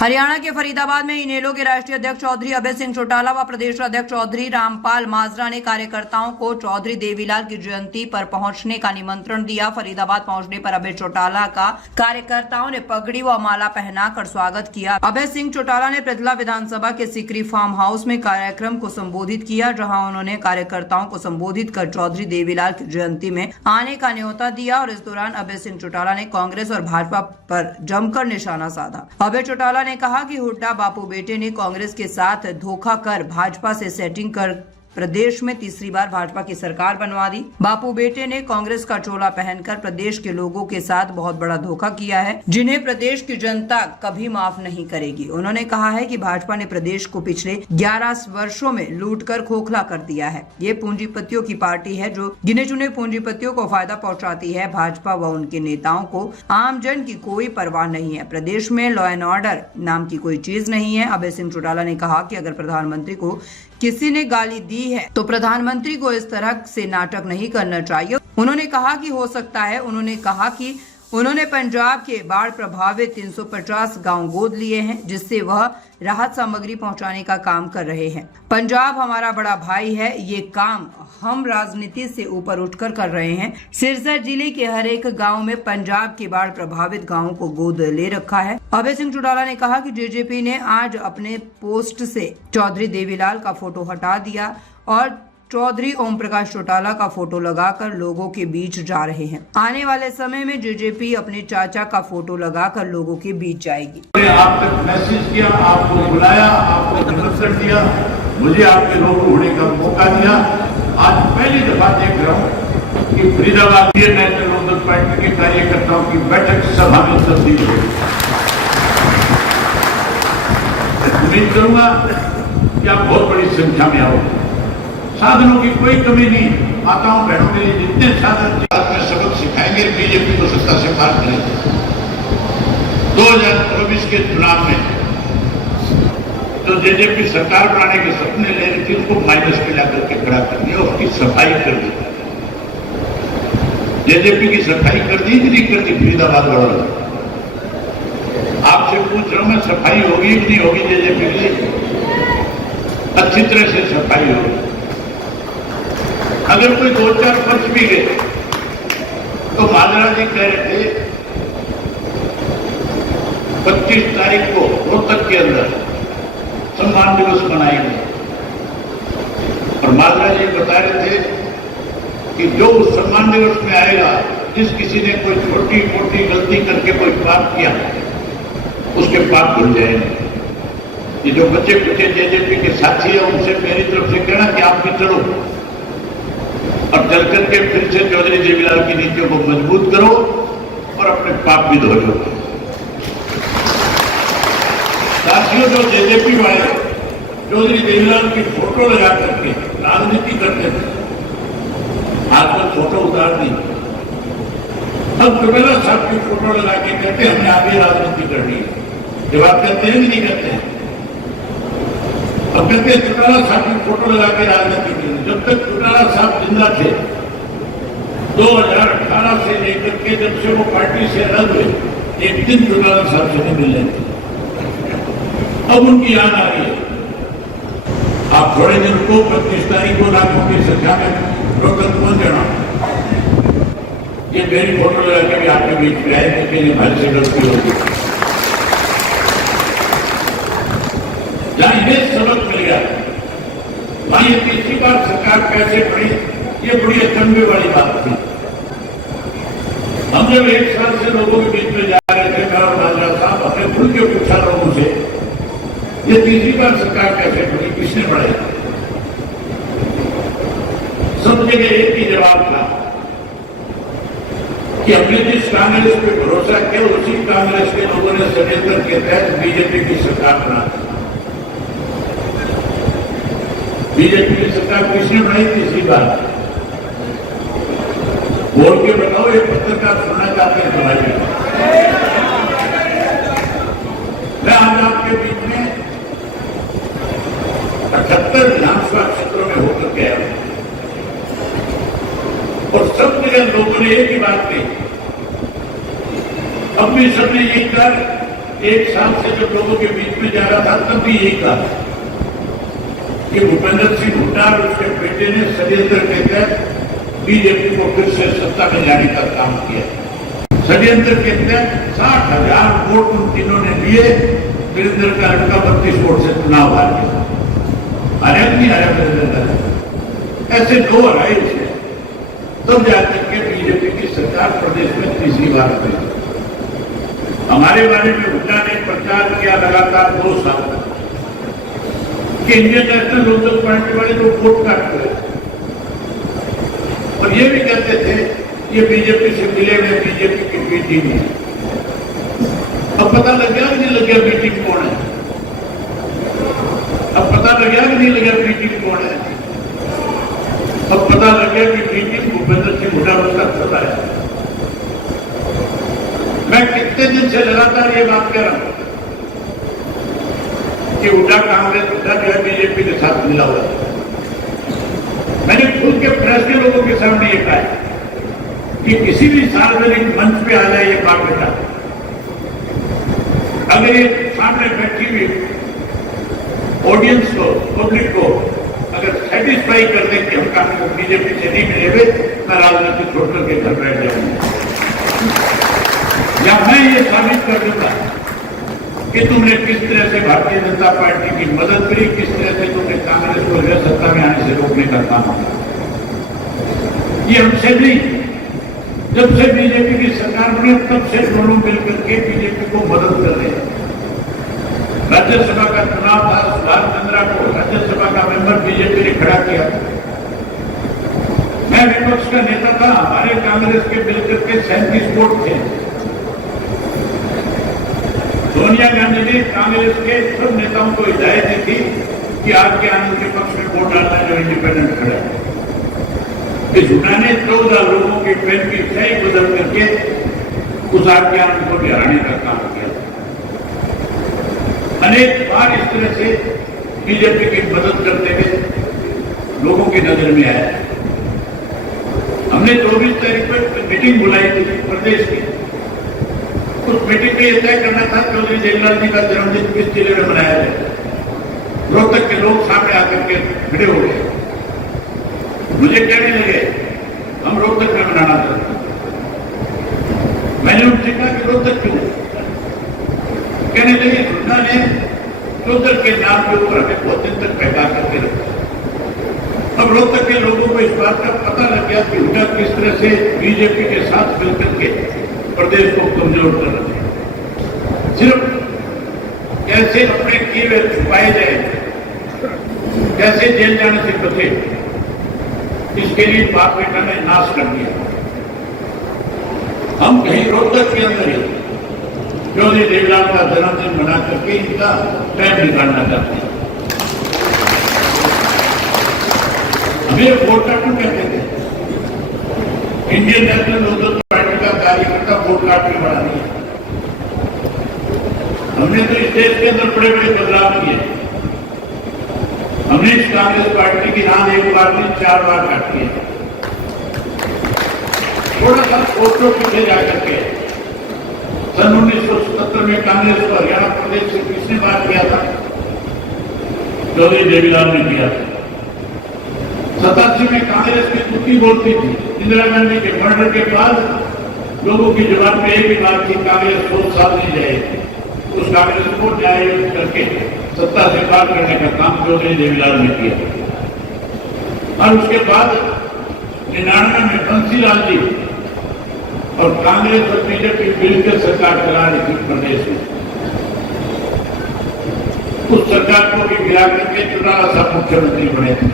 हरियाणा के फरीदाबाद में इनेलो के राष्ट्रीय अध्यक्ष चौधरी अभय सिंह चौटाला व प्रदेश अध्यक्ष चौधरी रामपाल माजरा ने कार्यकर्ताओं को चौधरी देवीलाल की जयंती पर पहुंचने का निमंत्रण दिया। फरीदाबाद पहुंचने पर अभय चौटाला का कार्यकर्ताओं ने पगड़ी व माला पहनाकर स्वागत किया। अभय सिंह चौटाला ने प्रजला विधानसभा के सिकरी फार्म हाउस में कार्यक्रम को संबोधित किया, जहाँ उन्होंने कार्यकर्ताओं को संबोधित कर चौधरी देवीलाल की जयंती में आने का न्योता दिया और इस दौरान अभय सिंह चौटाला ने कांग्रेस और भाजपा पर जमकर निशाना साधा। अभय चौटाला ने कहा कि हुड्डा बापू बेटे ने कांग्रेस के साथ धोखा कर भाजपा से सेटिंग कर प्रदेश में तीसरी बार भाजपा की सरकार बनवा दी। बापू बेटे ने कांग्रेस का चोला पहनकर प्रदेश के लोगों के साथ बहुत बड़ा धोखा किया है, जिन्हें प्रदेश की जनता कभी माफ नहीं करेगी। उन्होंने कहा है कि भाजपा ने प्रदेश को पिछले 11 वर्षों में लूटकर खोखला कर दिया है। ये पूंजीपतियों की पार्टी है जो गिने चुने पूंजीपतियों को फायदा पहुंचाती है। भाजपा व उनके नेताओं को आम जन की कोई परवाह नहीं है। प्रदेश में लॉ एंड ऑर्डर नाम की कोई चीज नहीं है। अभय सिंह चौटाला ने कहा कि अगर प्रधानमंत्री को किसी ने गाली दी है तो प्रधानमंत्री को इस तरह से नाटक नहीं करना चाहिए। उन्होंने कहा कि हो सकता है, उन्होंने कहा कि उन्होंने पंजाब के बाढ़ प्रभावित 350 गांव गोद लिए हैं, जिससे वह राहत सामग्री पहुंचाने का काम कर रहे हैं। पंजाब हमारा बड़ा भाई है, ये काम हम राजनीति से ऊपर उठकर कर रहे हैं। सिरसा जिले के हर एक गांव में पंजाब के बाढ़ प्रभावित गांवों को गोद ले रखा है। अभय सिंह चौटाला ने कहा कि जेजेपी ने आज अपने पोस्ट से चौधरी देवीलाल का फोटो हटा दिया और चौधरी ओम प्रकाश चौटाला का फोटो लगाकर लोगों के बीच जा रहे हैं। आने वाले समय में जेजेपी अपने चाचा का फोटो लगाकर लोगों के बीच जाएगी। आप तक मैसेज किया, आपको बुलाया, आपको निमंत्रण दिया, मुझे आपके लोग होने का मौका दिया। आज पहली दफा देख रहा हूँ कि फरीदाबाद नेशनल लोकदल पार्टी के कार्यकर्ताओं की बैठक सभा में तब्दील हुई। उम्मीद करूंगा कि आप बहुत बड़ी संख्या में आओ। साधनों की कोई कमी नहीं। माताओं बहनों के लिए जितने साधन में सबक सिखाएंगे, बीजेपी को सत्ता से पार करेंगे। 2024 के चुनाव में तो जेजेपी सरकार बनाने के सपने ले रही थी, उसको माइनस में लाकर के खड़ा कर दिया, उसकी सफाई कर दी। जेजेपी की सफाई कर दी कि नहीं कर दी फरीदाबाद वालों? आपसे पूछ रहा हूं मैं, सफाई होगी कि नहीं होगी जेजेपी की? अच्छी तरह से सफाई होगी। अगर कोई 2-4 बच भी गए तो माजरा जी कह रहे थे 25 तारीख को रोहतक के अंदर सम्मान दिवस मनाएंगे, और माजरा जी बता रहे थे कि जो उस सम्मान दिवस में आएगा, जिस किसी ने कोई छोटी मोटी गलती करके कोई पाप किया उसके पाप धुल जाएंगे। ये जो बच्चे कुचे जेजेपी के साथी है उनसे मेरी तरफ से कहना कि आप भी चलो और चल करके फिर से चौधरी देवीलाल की नीतियों को मजबूत करो और अपने पाप भी धो लो। साथियों, जो जेजेपी वाले चौधरी देवीलाल की फोटो लगा करके राजनीति करते थे, आजकल फोटो उतार दी। अब चौटाला साहब की फोटो लगा के कहते हमने आगे राजनीति करनी है। जवाब करते हैं कि नहीं करते हैं? अब कहते हैं चौटाला साहब की फोटो लगा के राजनीति करनी। जब तक चौटाला साहब जिंदा थे, 2018 से लेकर के जब से वो पार्टी से अलग हुए, एक दिन चौटाला साहब से नहीं मिलने थे। अब उनकी याद आ रही है। आप थोड़े दिन को 25 तारीख को लाखों की संख्या में रोहतक पहुंच जाना। ये मेरी फोटो लगा के भी आपके बीच में आए कि भाई से गलती होगी। जहां ये सबक मिल गया, वहां ये तीसरी बार सरकार कैसे बनी, ये बड़ी अचंभे वाली बात थी। हम जब 1 साल से लोगों के बीच में जा रहे थे, मैं और माजरा साहब, अपने खुल के पूछा लोगों से, ये तीसरी बार सरकार कैसे बनी, किसने बढ़ाई? सब जगह एक ही जवाब था कि हमने जिस कांग्रेस पे भरोसा किया उसी कांग्रेस के लोगों ने षड्यंत्र के तहत बीजेपी की सरकार बना दी। बीजेपी की सरकार किसने बनाई तीसरी बार? बोल के बताओ, ये पत्रकार सुनना चाहते हैं तुम्हारी। मैं आज आपके बीच में 78 विधानसभा क्षेत्रों में होकर गया और सब जगह लोगों ने एक ही बात कही। अब भी सबने यही कहा 1 साल से जब लोगों के बीच में जा रहा था तब भी यही कहा कि भूपेंद्र सिंह हुड्डा और उसके बेटे ने षड्यंत्र के तहत बीजेपी को फिर से सत्ता में जाने का काम किया। षड्यंत्र के तहत 60,000 वोट उन तीनों ने लिए। वीरेंद्र का लड़का 32 वोट से चुनाव हार गया। आया नहीं आया वीरेंद्र का? ऐसे 2 हराए थे तब जाकर के बीजेपी की सरकार प्रदेश में तीसरी बार हुई। हमारे बारे में हुड्डा ने प्रचार किया लगातार 2 साल तक कि इंडियन नेशनल लोकदल पार्टी वाले तो वोट काट रहे और ये भी कहते थे ये बीजेपी से मिले हुए बीजेपी की बी टीम है। अब पता लग गया कि नहीं लग गया बी टीम कौन है? अब पता लग गया कि नहीं लग गया बी टीम कौन है? अब पता लग गया कि बी टीम भूपेंद्र सिंह हुड्डा उसका चल रहा है। मैं कितने दिन से लगातार ये बात कह रहा हूं कि हुड्डा कांग्रेस हुड्डा जो है बीजेपी के साथ मिला हुआ है। मैंने खुद के प्रेस के लोगों के सामने ये कहा कि किसी भी सार्वजनिक मंच पे आ जाए ये बात बेटा, अगर ये सामने बैठी हुई ऑडियंस को, पब्लिक को अगर सेटिस्फाई कर दे कि हम कांग्रेस बीजेपी से नहीं मिले हुए, मैं राजनीति छोड़कर के घर बैठ जाऊंगा या मैं ये साबित कर दूंगा कि तुमने किस तरह से भारतीय जनता पार्टी की मदद करी, किस तरह से तुमने कांग्रेस को सत्ता में आने से रोकने का काम किया। ये हमसे नहीं, जब से बीजेपी की सरकार बनी तब से दोनों मिलकर के बीजेपी को मदद कर रहे हैं। राज्यसभा का चुनाव था, सुभाष चंद्रा को राज्यसभा का मेंबर बीजेपी ने खड़ा किया। मैं विपक्ष का नेता था, हमारे कांग्रेस के मिलकर के 37 वोट थे। सोनिया गांधी ने कांग्रेस के सब नेताओं को हिदायत दी थी कि आपके आनंद के पक्ष में वोट डालना जो इंडिपेंडेंट खड़ा है। इस हुड्डा ने 14 लोगों की पेन की स्याही बदल करके उस आपके आनंद को गिराने का काम किया। अनेक बार इस तरह से बीजेपी की मदद करते हुए लोगों की नजर में आया। हमने 24 तारीख पर मीटिंग बुलाई थी प्रदेश की। उस मीटिंग में यह तय करना था चौधरी देवीलाल जी का जन्मदिन किस जिले में मनाया जाए। रोहतक के लोग सामने आकर के खड़े हो गए, मुझे कहने लगे हम रोहतक में मनाना चाहते हैं। मैंने उनसे कहा कि रोहतक क्यों? कहने लगे हुड्डा ने रोहतक के नाम के ऊपर हमें बहुत दिन तक पैदा करके रखा। अब रोहतक के लोगों को इस बात का पता लग गया कि हुड्डा किस तरह से बीजेपी के साथ मिलकर के प्रदेश को कमजोर कर रहे हैं। सिर्फ कैसे अपने किए छुपाए जाए, कैसे जेल जाने से बचे, इसके लिए बाप बेटा ने नाश कर दिया। हम कहीं रोहतक के अंदर ही चौधरी देवीलाल का जन्मदिन मना करके इनका टाइम निकालना चाहते हैं। हमें वोट काटू कहते थे। इंडियन नेशनल लोकदल पार्टी का कार्यकर्ता वोट काट के बढ़ा दिया। हमने तो इस देश के अंदर बड़े बड़े बदलाव किए। हमने इस कांग्रेस पार्टी की नाम 1 बार नहीं 4 बार काट दिया। थोड़ा सा फोटो पीछे जाकर के सन 1977 में कांग्रेस को हरियाणा प्रदेश से किसने बात किया था? चौधरी देवीलाल ने किया था। 87 में कांग्रेस की कुत्ती बोलती थी। इंदिरा गांधी के मर्डर के बाद लोगों की जबान में एक ही बात थी, कांग्रेस 100 साल नहीं जाएगी। उस कांग्रेस को न्याय करके सत्ता से पार करने का काम चौधरी देवीलाल ने किया। और उसके बाद 99 में बंसीलाल जी और कांग्रेस और बीजेपी मिलकर सरकार चला रही थी प्रदेश में। उस सरकार को भी गिरा करके चुनाव सा मुख्यमंत्री बने थे।